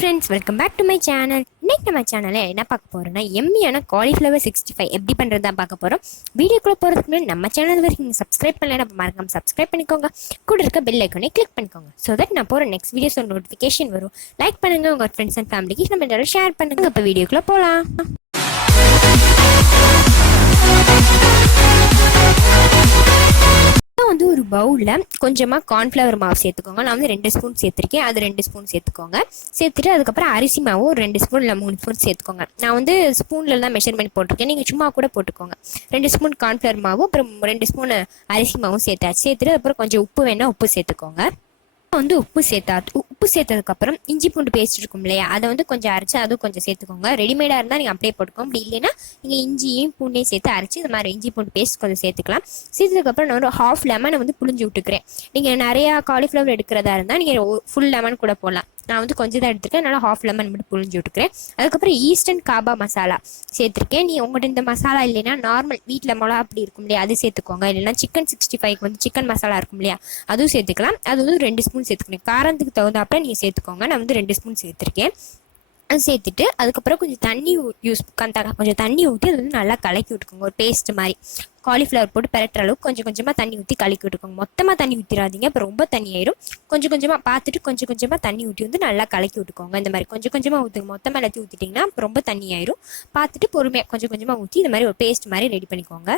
Friends, welcome back to my channel. இன்னைக்கு நம்ம சேனலில் என்ன பார்க்க போகிறோம்னா, எம்மியான காலிஃப்ளவர் 65 எப்படி பண்ணுறது தான் பார்க்க போகிறோம். வீடியோக்குள்ளே போகிறதுக்கு முன்னாடி நம்ம சேனல் வரைக்கும் நீங்கள் சப்ஸ்கிரைப் பண்ணல, நம்ம மறக்காம சப்ஸ்கிரைப் பண்ணிக்கோங்க. கூட இருக்க பெல் ஐக்கானே கிளிக் பண்ணிக்கோங்க. ஸோ தட் நான் போகிற நெக்ஸ்ட் வீடியோஸ் நோட்டிஃபிகேஷன் வரும். லைக் பண்ணுங்கள், உங்கள் ஃப்ரெண்ட்ஸ் அண்ட் ஃபேமிலிக்கு நம்ம எல்லாரும் ஷேர் பண்ணுங்கள். இப்போ வீடியோக்குள்ளே போகலாம். வந்து ஒரு பவுலில் கொஞ்சமாக கார்ன்ஃப்ளவர் மாவு சேர்த்துக்கோங்க. நான் வந்து 2 ஸ்பூன் சேர்த்துருக்கேன். அது 2 ஸ்பூன் சேர்த்துக்கோங்க. சேர்த்துட்டு அதுக்கப்புறம் அரிசி மாவு ஒரு 2 ஸ்பூன் இல்லை 3 ஸ்பூன் சேர்த்துக்கோங்க. நான் வந்து ஸ்பூனில் தான் மெஷர்மெண்ட் போட்டிருக்கேன். நீங்கள் சும்மா கூட போட்டுக்கோங்க. 2 ஸ்பூன் கார்ன்ஃப்ளவர் மாவு அப்புறம் 2 ஸ்பூன் அரிசி மாவும் சேர்த்தாச்சு. சேர்த்துட்டு அப்புறம் கொஞ்சம் உப்பு வேணால் உப்பு சேர்த்துக்கோங்க. வந்து உப்பு சேர்த்ததுக்கப்புறம் இஞ்சி பூண்டு பேஸ்ட் இருக்கும் இல்லையா, அதை வந்து கொஞ்சம் அரைச்சி அதுவும் கொஞ்சம் சேர்த்துக்கோங்க. ரெடிமேடாக இருந்தால் நீங்கள் அப்படியே போட்டுக்கோங்க. அப்படி இல்லைன்னா நீங்கள் இஞ்சியும் பூண்டையும் சேர்த்து அரைச்சி இந்த மாதிரி இஞ்சி பூண்டு பேஸ்ட் கொஞ்சம் சேர்த்துக்கலாம். சேர்த்ததுக்கப்புறம் நான் ஒரு ஹாஃப் லெமனை வந்து புழிஞ்சு விட்டுக்கிறேன். நீங்கள் நிறையா காலிஃப்ளவர் எடுக்கிறதா இருந்தால் நீங்கள் ஃபுல் லெமன் கூட போடலாம். நான் வந்து கொஞ்சம் தான் எடுத்துருக்கேன், அதனால் ஹாஃப் லெமன் மட்டும் புழிஞ்சு விட்டுக்கிறேன். அதுக்கப்புறம் ஈஸ்டர்ன் காபா மசாலா சேர்த்துருக்கேன். நீ உங்கள்கிட்ட இந்த மசாலா இல்லைன்னா நார்மல் வீட்டில் மிளகா அப்படி இருக்கும் இல்லையா, அது சேர்த்துக்கோங்க. இல்லைன்னா சிக்கன் 65 வந்து சிக்கன் மசாலா இருக்கும் இல்லையா, அதுவும் சேர்த்துக்கலாம். அது வந்து 2 ஸ்பூன் சேர்த்துக்கணும். காரத்துக்கு தகுந்தாப்புல நீங்கள் சேர்த்துக்கோங்க. நான் வந்து 2 ஸ்பூன் சேர்த்துருக்கேன். அது சேர்த்துட்டு அதுக்கப்புறம் கொஞ்சம் தண்ணி கொஞ்சம் தண்ணி ஊற்றி அது வந்து நல்லா கலக்கி விட்டுக்கோங்க. ஒரு பேஸ்ட் மாதிரி காலிஃப்ளவர் போட்டு பெரட்டுற அளவுக்கு கொஞ்சம் கொஞ்சமாக தண்ணி ஊற்றி கலக்கி விட்டுக்கோங்க. மொத்தமாக தண்ணி ஊற்றிடாதீங்க, இப்போ ரொம்ப தண்ணி ஆயிடும். கொஞ்சம் கொஞ்சமாக பார்த்துட்டு கொஞ்சம் கொஞ்சமாக தண்ணி ஊற்றி வந்து நல்லா கலக்கி விட்டுக்கோங்க. இந்த மாதிரி கொஞ்சம் கொஞ்சமாக ஊற்றுங்க. மொத்தமாக எல்லாத்தையும் ஊற்றிட்டிங்கன்னா ரொம்ப தண்ணி ஆயிடும். பார்த்துட்டு பொறுமையாக கொஞ்சம் கொஞ்சமாக ஊற்றி இந்த மாதிரி ஒரு பேஸ்ட் மாதிரி ரெடி பண்ணிக்கோங்க.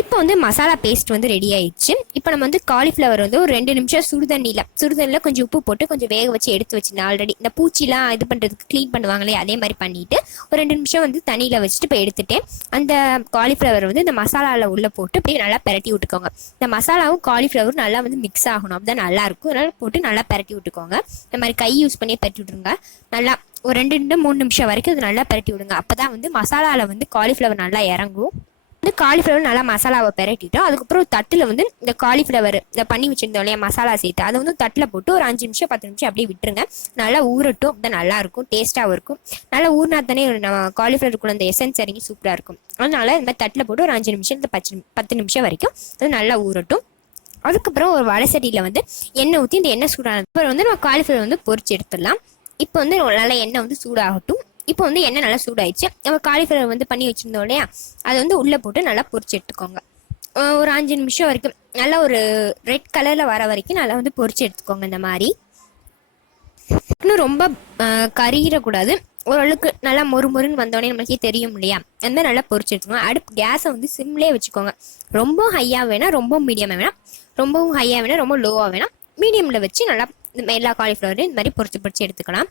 இப்போ வந்து மசாலா பேஸ்ட் வந்து ரெடி ஆயிடுச்சு. இப்போ நம்ம வந்து காலிஃப்ளவர் வந்து ஒரு 2 நிமிஷம் சுடுதண்ணியில் கொஞ்சம் உப்பு போட்டு கொஞ்சம் வேக வச்சு எடுத்து வச்சுருந்தேன். ஆல்ரெடி இந்த பூச்சிலாம் இது பண்ணுறதுக்கு க்ளீன் பண்ணுவாங்களே, அதே மாதிரி பண்ணிவிட்டு ஒரு 2 நிமிஷம் வந்து தண்ணியில் வச்சுட்டு இப்போ எடுத்துட்டேன். அந்த காலிஃப்ளவர் வந்து இந்த மசாலாவில் உள்ளே போட்டு அப்படியே நல்லா பெரட்டி விட்டுக்கோங்க. இந்த மசாலாவும் காலிஃப்ளவரும் நல்லா வந்து மிக்ஸ் ஆகணும், அப்பதான் நல்லாயிருக்கும். அதனால் போட்டு நல்லா பெரட்டி விட்டுக்கோங்க. இந்த மாதிரி கை யூஸ் பண்ணி பெரட்டி விட்டுருங்க. நல்லா ஒரு 2-3 நிமிஷம் வரைக்கும் அது நல்லா பெரட்டி விடுங்க. அப்போ தான் வந்து மசாலாவில் வந்து காலிஃப்ளவர் நல்லா இறங்கும். வந்து காலிஃப்ளவர் நல்லா மசாலாவை பெரட்டிட்டோம். அதுக்கப்புறம் தட்டில் வந்து இந்த காலிஃப்ளவர் இந்த பண்ணி வச்சுருந்தோம் இல்லையா மசாலா சேர்த்து, அதை வந்து தட்டில் போட்டு ஒரு 5 நிமிஷம் 10 நிமிஷம் அப்படியே விட்டுருங்க. நல்லா ஊறட்டும், அப்போ நல்லாயிருக்கும், டேஸ்ட்டாகவும் இருக்கும். நல்லா ஊறினா தானே நம்ம காலிஃப்ளவருக்குள்ள அந்த எசன்ஸ் இறங்கி சூப்பராக இருக்கும். அதனால இந்த மாதிரி தட்டில் போட்டு ஒரு 5 நிமிஷம் 10 நிமிஷம் வரைக்கும் அது நல்லா ஊறட்டும். அதுக்கப்புறம் ஒரு வடை சட்டியில் வந்து எண்ணெய் ஊற்றி இந்த எண்ணெய் சூடானது அப்புறம் வந்து நம்ம காலிஃப்ளவர் வந்து பொரிச்சு எடுத்துடலாம். இப்போ வந்து நல்லா எண்ணெய் வந்து சூடாகட்டும். இப்போ வந்து எண்ணெய் நல்லா சூடாயிடுச்சு. நம்ம காலிஃப்ளவர் வந்து பண்ணி வச்சுருந்தோம் இல்லையா, அதை வந்து உள்ளே போட்டு நல்லா பொரிச்சு எடுத்துக்கோங்க. ஒரு 5 நிமிஷம் வரைக்கும் நல்லா ஒரு ரெட் கலரில் வர வரைக்கும் நல்லா வந்து பொரிச்சு எடுத்துக்கோங்க. இந்த மாதிரி இன்னும் ரொம்ப கறியிடக்கூடாது. ஓரளவுக்கு நல்லா மொறுன்னு வந்தோடனே நம்மளுக்கே தெரியும் இல்லையா, அந்த மாதிரி நல்லா பொரிச்சு எடுத்துக்கோங்க. அடுப்பு கேஸை வந்து சிம்லேயே வச்சுக்கோங்க. ரொம்ப ஹையாக வேணாம், ரொம்ப மீடியமாக வேணாம், ரொம்பவும் ஹையாக வேணாம், ரொம்ப லோவாக வேணாம், மீடியமில் வச்சு நல்லா எல்லா காலிஃப்ளவரையும் இந்த மாதிரி பொரிச்சு எடுத்துக்கலாம்.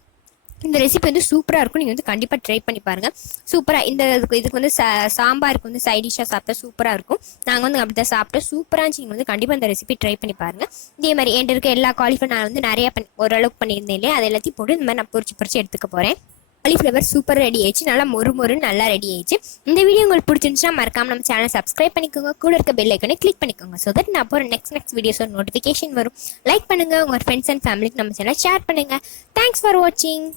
இந்த ரெசிபி வந்து சூப்பராக இருக்கும். நீங்கள் வந்து கண்டிப்பாக ட்ரை பண்ணி பாருங்கள். சூப்பராக இதுக்கு வந்து சாம்பாருக்கு வந்து சைட் டிஷ்ஷாக சாப்பிட்டா சூப்பராக இருக்கும். நாங்கள் வந்து அப்படி தான் சாப்பிட்டோம். சூப்பராக இருந்துச்சு. நீங்கள் வந்து கண்டிப்பாக இந்த ரெசிபி ட்ரை பண்ணி பாருங்கள். இதே மாதிரி என்கிட்ட இருக்க எல்லா காலிஃப்ளவர் நான் வந்து நிறையா ஓரளவுக்கு பண்ணியிருந்தேன் இல்லையா, அதை எல்லாத்தையும் போட்டு இந்த மாதிரி நான் பொரிச்சு எடுத்துக்க போகிறேன். காலிஃப்ளவர் சூப்பர் ரெடி ஆயிடுச்சு. நல்லா மொறுன்னு நல்லா ரெடி ஆயிடுச்சு. இந்த வீடியோ உங்களுக்கு பிடிச்சிருந்துச்சுன்னா மறக்காம நம்ம சேனல் சப்ஸ்கிரைப் பண்ணிக்கோங்க. கூட இருக்க பெல் ஐக்கானே கிளிக் பண்ணிக்கோங்க. ஸோ தட் நான் போகிற நெக்ஸ்ட் வீடியோஸ் நோட்டிஃபிகேஷன் வரும். லைக் பண்ணுங்கள், உங்கள் ஃப்ரெண்ட்ஸ் அண்ட் ஃபேமிலிக்கு நம்ம சேனல் ஷேர் பண்ணுங்கள். தேங்க்ஸ் ஃபார் வாட்சிங்.